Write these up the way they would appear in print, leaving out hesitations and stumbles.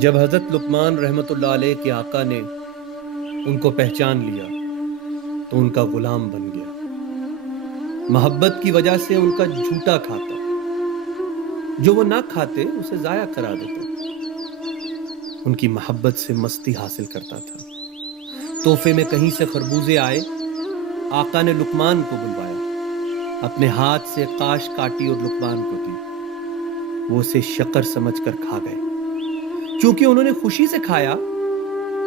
جب حضرت لقمان رحمۃ اللہ علیہ کے آقا نے ان کو پہچان لیا تو ان کا غلام بن گیا۔ محبت کی وجہ سے ان کا جھوٹا کھاتا، جو وہ نہ کھاتے اسے ضائع کرا دیتا، ان کی محبت سے مستی حاصل کرتا تھا۔ تحفے میں کہیں سے خربوزے آئے، آقا نے لقمان کو بلوایا، اپنے ہاتھ سے قاش کاٹی اور لقمان کو دی۔ وہ اسے شکر سمجھ کر کھا گئے۔ چونکہ انہوں نے خوشی سے کھایا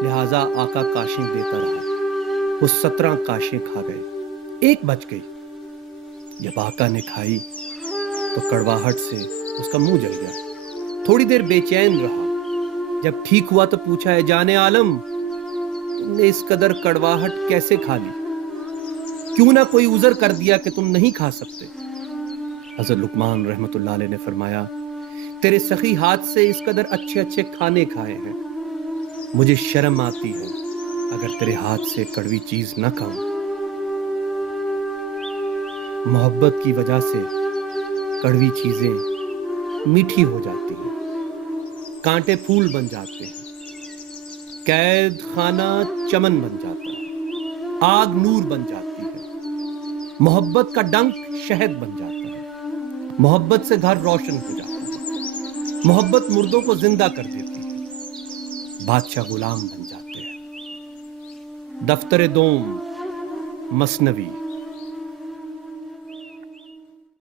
لہٰذا آقا کاشیں دیتا رہا۔ وہ 17 کاشیں کھا گئے، ایک بچ گئی۔ جب آقا نے کھائی تو کڑواہٹ سے اس کا منہ جل گیا۔ تھوڑی دیر بے چین رہا، جب ٹھیک ہوا تو پوچھا، اے جان عالم، تم نے اس قدر کڑواہٹ کیسے کھا لی؟ کیوں نہ کوئی عذر کر دیا کہ تم نہیں کھا سکتے؟ حضرت لقمان رحمۃ اللہ علیہ نے فرمایا، تیرے سخی ہاتھ سے اس قدر اچھے اچھے کھانے کھائے ہیں، مجھے شرم آتی ہے اگر تیرے ہاتھ سے کڑوی چیز نہ کھاؤں۔ محبت کی وجہ سے کڑوی چیزیں میٹھی ہو جاتی ہیں، کانٹے پھول بن جاتے ہیں، قید خانہ چمن بن جاتا ہے، آگ نور بن جاتی ہے، محبت کا ڈنک شہد بن جاتا ہے، محبت سے گھر روشن ہو جاتا ہے، محبت مردوں کو زندہ کر دیتی ہے، بادشاہ غلام بن جاتے ہیں۔ دفتر دوم مثنوی